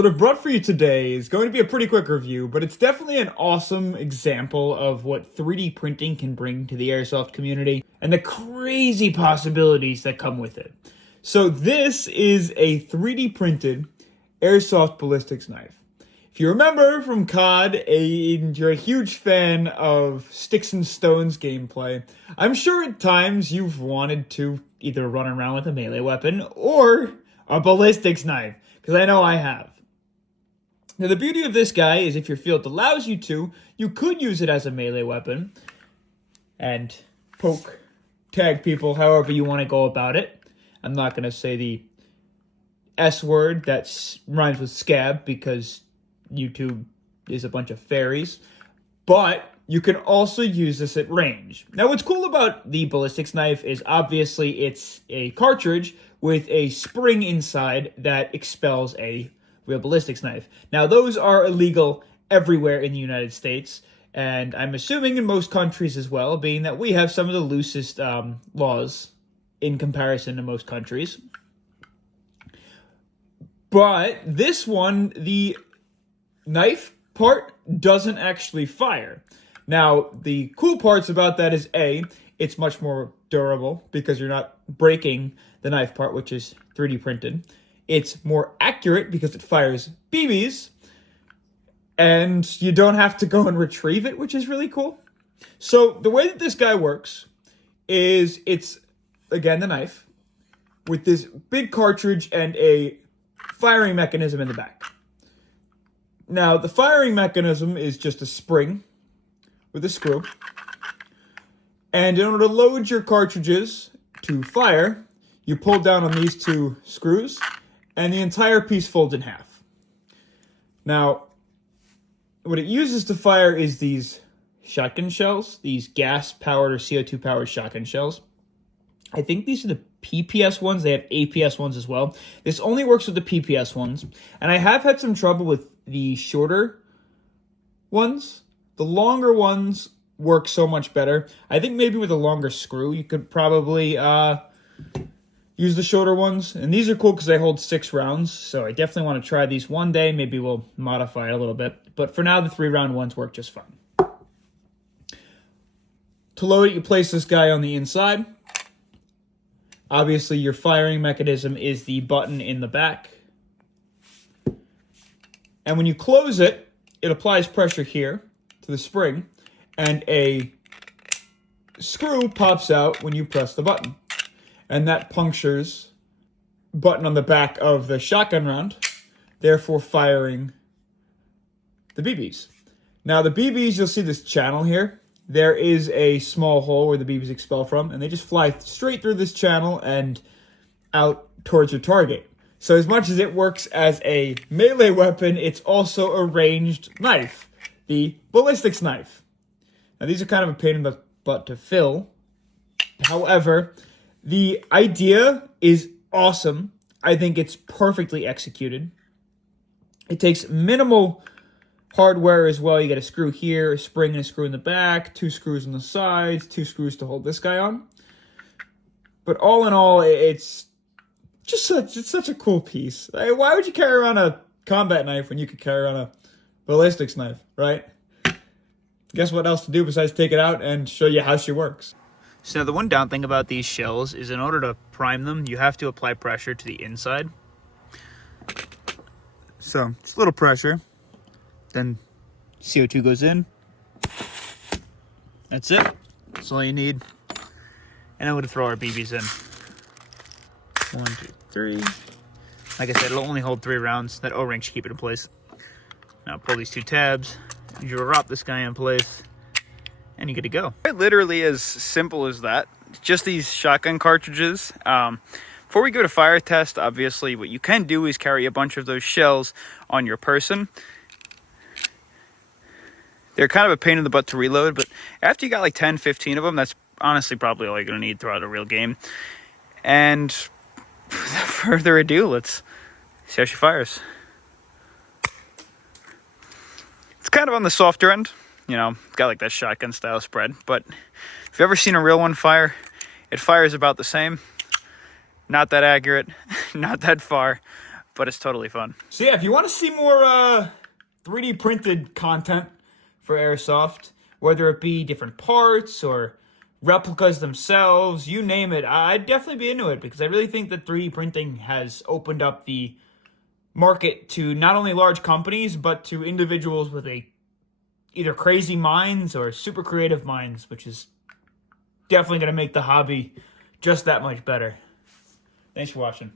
What I've brought for you today is going to be a pretty quick review, but it's definitely an awesome example of what 3D printing can bring to the airsoft community and the crazy possibilities that come with it. So this is a 3D printed airsoft ballistics knife. If you remember from COD, you're a huge fan of sticks and stones gameplay, I'm sure at times you've wanted to either run around with a melee weapon or a ballistics knife, because I know I have. Now, the beauty of this guy is if your field allows you to, you could use it as a melee weapon and poke, tag people however you want to go about it. I'm not going to say the S word that rhymes with scab because YouTube is a bunch of fairies, but you can also use this at range. Now, what's cool about the ballistics knife is obviously it's a cartridge with a spring inside that expels a real ballistics knife. Now, those are illegal everywhere in the United States, and I'm assuming in most countries as well, being that we have some of the loosest laws in comparison to most countries. But this one, the knife part doesn't actually fire. Now, the cool parts about that is A, it's much more durable because you're not breaking the knife part, which is 3D printed. It's more accurate because it fires BBs, and you don't have to go and retrieve it, which is really cool. So the way that this guy works is it's, again, the knife with this big cartridge and a firing mechanism in the back. Now, the firing mechanism is just a spring with a screw. And in order to load your cartridges to fire, you pull down on these two screws, and the entire piece folds in half. Now, what it uses to fire is these shotgun shells, these gas-powered or CO2-powered shotgun shells. I think these are the PPS ones. They have APS ones as well. This only works with the PPS ones, and I have had some trouble with the shorter ones. The longer ones work so much better. I think maybe with a longer screw, you could probably use the shorter ones. And these are cool because they hold 6 rounds. So I definitely want to try these one day. Maybe we'll modify it a little bit. But for now, the 3-round ones work just fine. To load it, you place this guy on the inside. Obviously, your firing mechanism is the button in the back. And when you close it, it applies pressure here to the spring. And a screw pops out when you press the button. And that punctures button on the back of the shotgun round, therefore firing the BBs. Now, the BBs, you'll see this channel here. There is a small hole where the BBs expel from, and they just fly straight through this channel and out towards your target. So as much as it works as a melee weapon, it's also a ranged knife, the ballistics knife. Now, these are kind of a pain in the butt to fill. However, the idea is awesome. I think it's perfectly executed. It takes minimal hardware as well. You get a screw here, a spring and a screw in the back, 2 screws on the sides, 2 screws to hold this guy on. But all in all, it's such a cool piece. Like, why would you carry around a combat knife when you could carry around a ballistics knife, right? Guess what else to do besides take it out and show you how she works. So now the one down thing about these shells is in order to prime them, you have to apply pressure to the inside. So just a little pressure, then CO2 goes in. That's it. That's all you need. And I'm going to throw our BBs in. 1, 2, 3. Like I said, it'll only hold 3 rounds. That O-ring should keep it in place. Now pull these 2 tabs, drop this guy in place, and you're good to go. Literally as simple as that. Just these shotgun cartridges. Before we go to fire test, obviously what you can do is carry a bunch of those shells on your person. They're kind of a pain in the butt to reload, but after you got like 10, 15 of them, that's honestly probably all you're going to need throughout a real game. And without further ado, let's see how she fires. It's kind of on the softer end. You know, it's got like that shotgun style spread. But if you've ever seen a real one fire, it fires about the same. Not that accurate, not that far, but it's totally fun. So yeah, if you want to see more 3D printed content for Airsoft, whether it be different parts or replicas themselves, you name it, I'd definitely be into it because I really think that 3D printing has opened up the market to not only large companies, but to individuals with either crazy minds or super creative minds, which is definitely going to make the hobby just that much better. Thanks for watching.